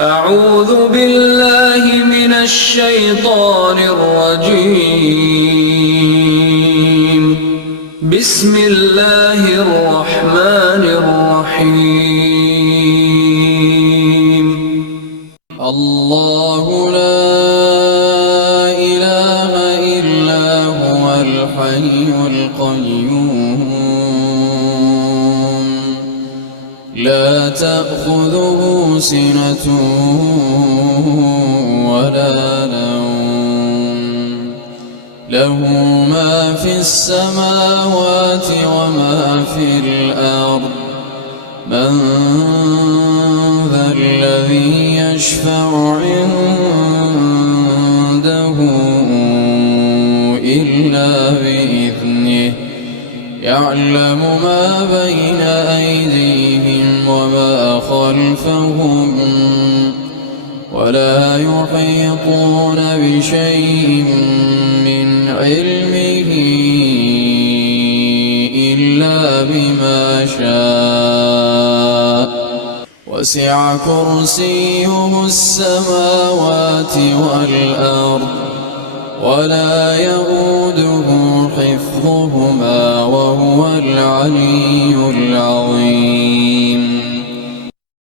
أعوذ بالله من الشيطان الرجيم. بسم الله الرحمن الرحيم. الله لا إله إلا هو الحي القيوم لا تأخذه سنة ولا نوم له ما في السماوات وما في الأرض من ذا الذي يشفع عنده إلا بإذنه يعلم ما بين أيديهم وما خلفهم ولا يحيطون بشيء من علمه إلا بما شاء وسع كرسيه السماوات والأرض ولا يئوده حفظهما وهو العلي العظيم.